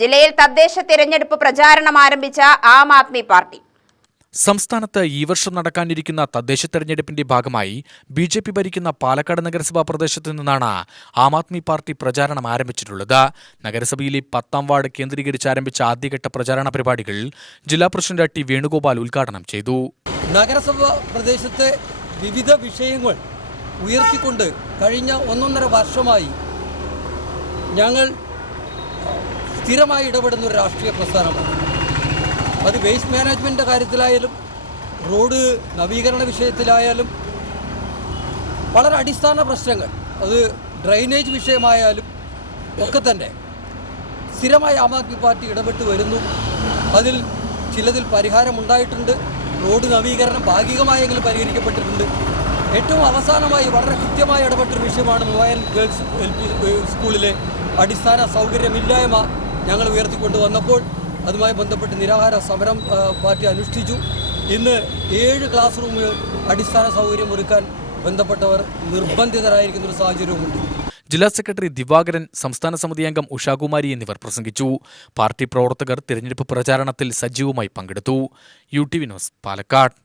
ജില്ലയിൽ തദ്ദേശ തിരഞ്ഞെടുപ്പ് പ്രചാരണം ആരംഭിച്ച ആം ആദ്മി പാർട്ടി. സംസ്ഥാനത്ത് ഈ വർഷം നടക്കാനിരിക്കുന്ന തദ്ദേശ തെരഞ്ഞെടുപ്പിന്റെ ഭാഗമായി BJP ഭരിക്കുന്ന പാലക്കാട് നഗരസഭാ പ്രദേശത്തു നിന്നാണ് ആം ആദ്മി പാർട്ടി പ്രചാരണം ആരംഭിച്ചിട്ടുള്ളത്. നഗരസഭയിലെ 10ാം വാർഡ് കേന്ദ്രീകരിച്ച് ആരംഭിച്ച ആദ്യഘട്ട പ്രചാരണ പരിപാടികൾ ജില്ലാ പ്രസിഡന്റ് ടി വേണുഗോപാൽ ഉദ്ഘാടനം ചെയ്തു. നഗരസഭ പ്രദേശത്തെ വിവിധ വിഷയങ്ങൾ ഉയർത്തിക്കൊണ്ട് കഴിഞ്ഞ 1.5 വർഷമായി ഞങ്ങൾ സ്ഥിരമായി ഇടപെടുന്ന ഒരു രാഷ്ട്രീയ പ്രസ്ഥാനമാണ്. അത് വേസ്റ്റ് മാനേജ്മെൻറ്റിൻ്റെ കാര്യത്തിലായാലും റോഡ് നവീകരണ വിഷയത്തിലായാലും വളരെ അടിസ്ഥാന പ്രശ്നങ്ങൾ, അത് ഡ്രെയിനേജ് വിഷയമായാലും ഒക്കെ തന്നെ സ്ഥിരമായി ആം ആദ്മി പാർട്ടി ഇടപെട്ട് വരുന്നു. അതിൽ ചിലതിൽ പരിഹാരമുണ്ടായിട്ടുണ്ട്. റോഡ് നവീകരണം ഭാഗികമായെങ്കിലും പരിഹരിക്കപ്പെട്ടിട്ടുണ്ട്. ഏറ്റവും അവസാനമായി വളരെ കൃത്യമായി ഇടപെട്ടൊരു വിഷയമാണ് മൂവായൻ ഗേൾസ് LP സ്കൂളിലെ അടിസ്ഥാന സൗകര്യമില്ലായ്മ ഞങ്ങൾ ഉയർത്തിക്കൊണ്ട് വന്നപ്പോൾ അതുമായി ബന്ധപ്പെട്ട് നിരാഹാര സമരം പാർട്ടി അനുഷ്ഠിച്ചു. ഇന്ന് 7 ക്ലാസ് റൂമുകൾ അടിസ്ഥാന സൗകര്യം ഒരുക്കാൻ ബന്ധപ്പെട്ടവർ നിർബന്ധിതരായിരിക്കുന്ന ഒരു സാഹചര്യവുമുണ്ട്. ജില്ലാ സെക്രട്ടറി ദിവാകരൻ, സംസ്ഥാന സമിതി അംഗം ഉഷാകുമാരി എന്നിവർ പ്രസംഗിച്ചു. പാർട്ടി പ്രവർത്തകർ തിരഞ്ഞെടുപ്പ് പ്രചാരണത്തിൽ സജീവമായി പങ്കെടുത്തു. UTV news, Palakkad.